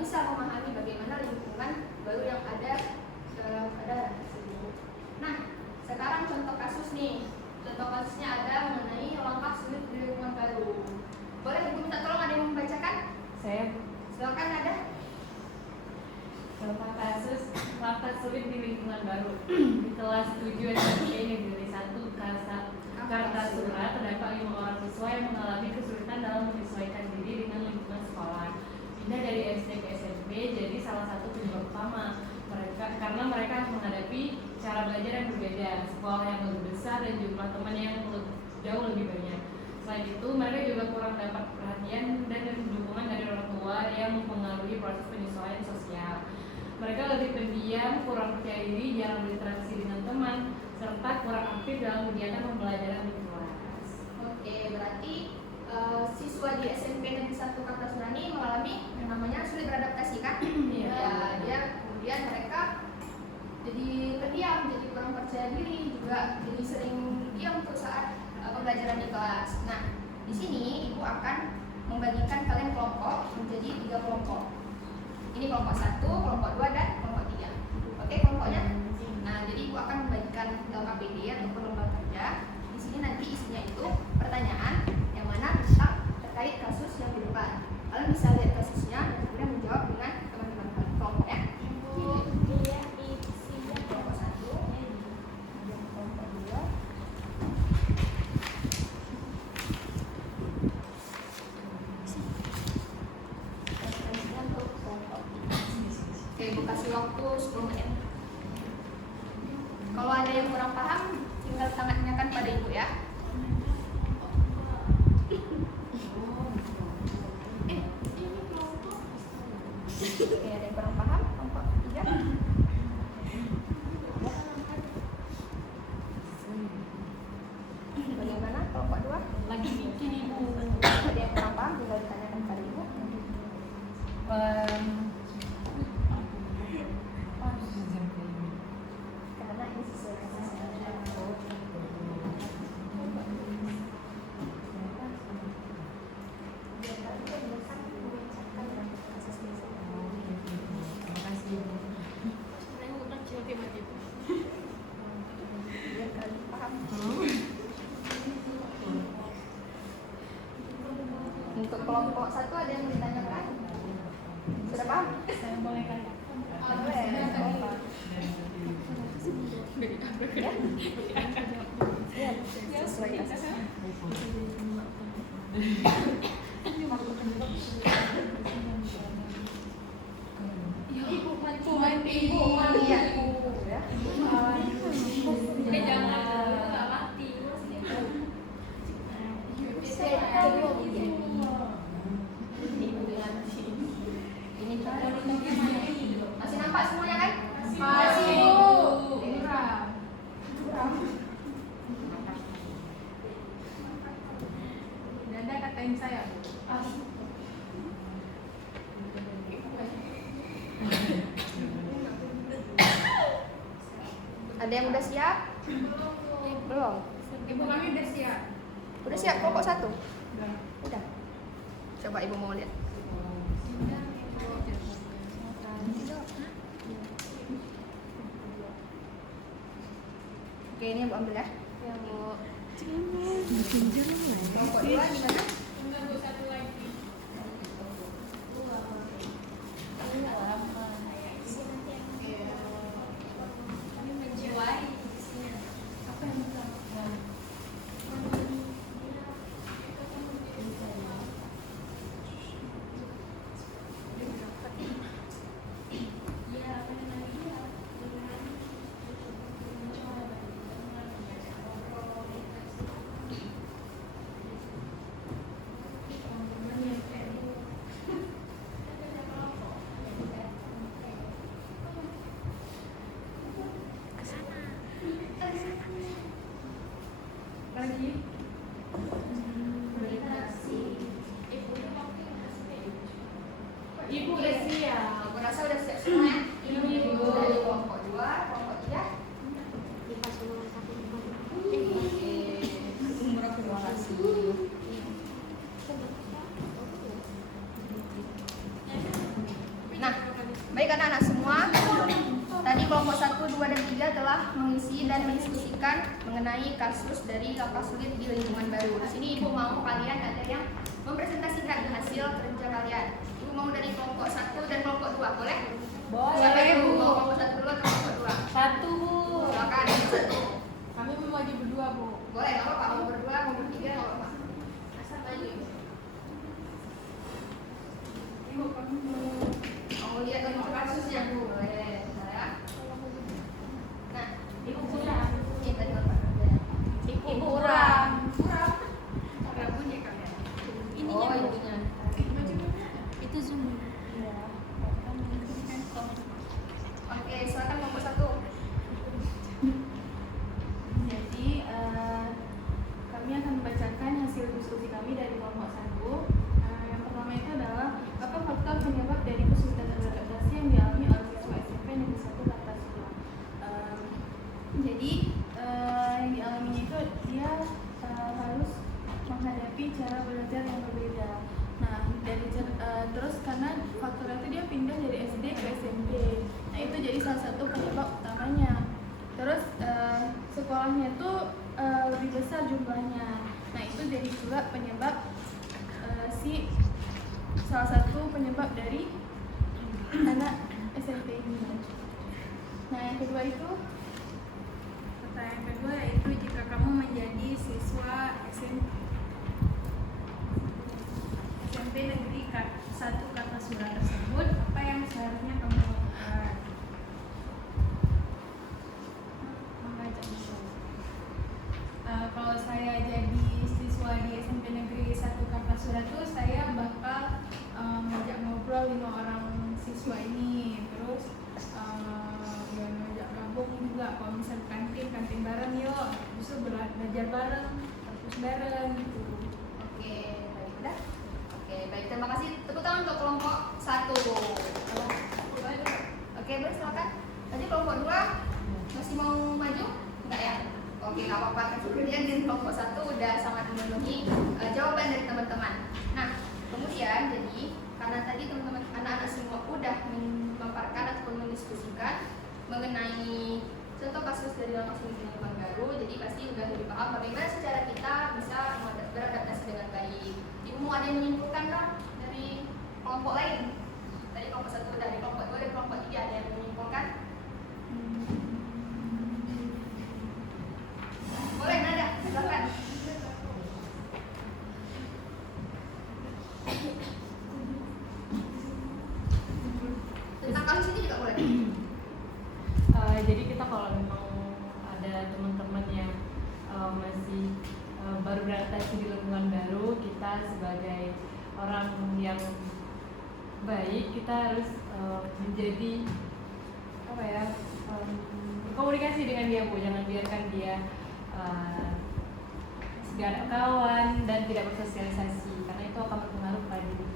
bisa memahami bagaimana lingkungan baru yang ada dalam keadaan tersebut. Nah, sekarang contoh kasus nih. Contoh kasusnya ada mengenai langkah sulit di lingkungan baru. Boleh Ibu minta tolong ada yang membacakan? Saya. Silakan ada. Contoh kasus langkah sulit di lingkungan baru. Di kelas 7 SMP Negeri 1 Kartasura terdapat 5 orang siswa yang mengalami kesulitan dalam menyesuaikan diri dengan lingkungan sekolah. Pindah dari SD ke SMP jadi salah satu penyebab utama karena mereka harus menghadapi cara belajar yang berbeda, sekolah yang lebih besar dan jumlah teman yang jauh lebih banyak. Selain itu, mereka juga kurang dapat perhatian dan dukungan dari orang tua yang mempengaruhi proses penyesuaian sosial. Mereka lebih pendiam, kurang percaya diri, jarang berinteraksi dengan teman, serta kurang aktif dalam kegiatan pembelajaran di kelas. Oke, berarti siswa di SMP Negeri 1 Kartasura ini mengalami yang namanya sulit beradaptasi kan? Ya, dia kemudian mereka jadi pendiam, jadi kurang percaya diri, juga jadi sering diam untuk saat pembelajaran di kelas. Nah, di sini Ibu akan membagikan kalian kelompok menjadi 3 kelompok. Ini kelompok 1, kelompok 2, dan kelompok 3. Oke, kelompoknya. Nah, jadi Ibu akan membagikan LKPD ataupun lembar kerja. Di sini nanti isinya itu pertanyaan yang mana tentang terkait kasus yang di depan. Kalian bisa lihat kasusnya dan kemudian menjawab dengan teman-teman kalian. Kelompoknya. Kelompok 1, kelompok 2. Oke, Ibu kasih waktu 10 menit. Kalau ada yang kurang paham, tinggal tangankan pada Ibu ya. Oke, ada yang kurang paham? Kelompok 3. Bagaimana kelompok 2? Lagi bikin Ibu. Ada yang kurang paham, tinggal ditanyakan pada Ibu. Karena ini sesuai dengan biar kalian paham. Untuk kelompok 1 ada yang ditanyakan? Sudah paham? Saya boleh kan? Boleh. Ya? Ya, sesuai kasusnya. Ibu mandi. Iya. Ya. Jadi jangan nggak mati. Ini masih nampak semuanya kan? Masih. Anda katain saya. Ada yang udah siap? Belum. Ibu kami udah siap. Udah siap kelompok 1? Udah. Coba Ibu mau lihat. Oke, ini Ibu ambil ya. Ya, Bu. Kelompok 2 gimana? Enggak, Bu, satu lagi. Kami menjiwai. Apa yang lagi? Ibu udah siap. Aku rasa udah siap semua ya. Ini, Bu. Dari kelompok 2, kelompok 3. Terima kasih. Baik anak-anak semua, tadi kelompok 1, 2, dan 3 telah mengisi dan mendiskusikan mengenai kasus dari lapas sulit di lingkungan baru. Di sini Ibu mau kalian ada yang mempresentasikan hasil kerja kalian. Ibu mau dari kelompok 1 dan kelompok 2, boleh? Siapa Ibu? Mau kelompok 1 dulu atau kelompok 2? Satu, Bu. Silakan. Kami mau maju berdua, Bu. Boleh, nggak apa-apa. Mau berdua, mau bertiga, nggak apa-apa. Asal maju. Ibu, kami mau Lihat info kasusnya, Bu. Boleh. Bentar ya. Nah, Ibu kurang. ini tadi Bapak. Ibu kurang. ada bunyi kalian. Oh, ibunya. Itu Zoom. Iya. Oke, silakan kelompok 1. Jadi kami akan membacakan hasil diskusi kami dari kelompok 1. Yang pertama itu adalah apa faktor penyebab dari kesulitan beradaptasi yang dialami oleh siswa SMP Negeri 1 Kartasura. Jadi yang dialaminya itu dia harus menghadapi cara belajar yang berbeda. Nah, terus karena faktor itu dia pindah dari SD ke SMP. Nah, itu jadi salah satu penyebab utamanya. Terus sekolahnya itu lebih besar jumlahnya. Nah, itu jadi juga penyebab salah satu penyebab dari anak SMP ini. Nah, yang kedua itu pertanyaan kedua yaitu jika kamu menjadi siswa SMP Negeri 1 Kartasura tersebut, apa yang seharusnya kamu lakukan? Kalau saya jadi siswa di SMP Negeri 1 Kartasura tuh saya bakal ngajak ngobrol 5 orang siswa ini, terus ya ngajak gabung juga kalau misal kantin bareng yuk, bisa belajar bareng, terus bareng gitu. Oke, baik udah. Oke, baik, terima kasih. Tepuk tangan untuk kelompok 1. Oke, boleh silakan. Tadi kelompok 2 masih mau maju? Enggak ya? Oke, nggak apa-apa. Kemudian di kelompok 1 udah sangat memenuhi jawaban dari teman-teman. Nah, kemudian jadi karena tadi teman-teman anak-anak semua udah memaparkan ataupun mendiskusikan mengenai contoh kasus dari lapas sulit di lingkungan baru, jadi pasti udah lebih paham bagaimana secara kita bisa beradaptasi dengan baik. Ibu mau ada yang menyimpulkan kan dari kelompok lain? Tadi kelompok 1 udah, dari kelompok 2 dan kelompok 3 ada yang menyimpulkan? Boleh, Nada, silakan. Tentang kasus ini juga boleh. Jadi kita kalau memang ada teman-teman yang masih baru beradaptasi di lingkungan baru, kita sebagai orang yang baik kita harus menjadi apa ya, berkomunikasi dengan dia, Bu. Jangan biarkan dia gak ada kawan dan tidak bersosialisasi, karena itu akan berpengaruh pada diri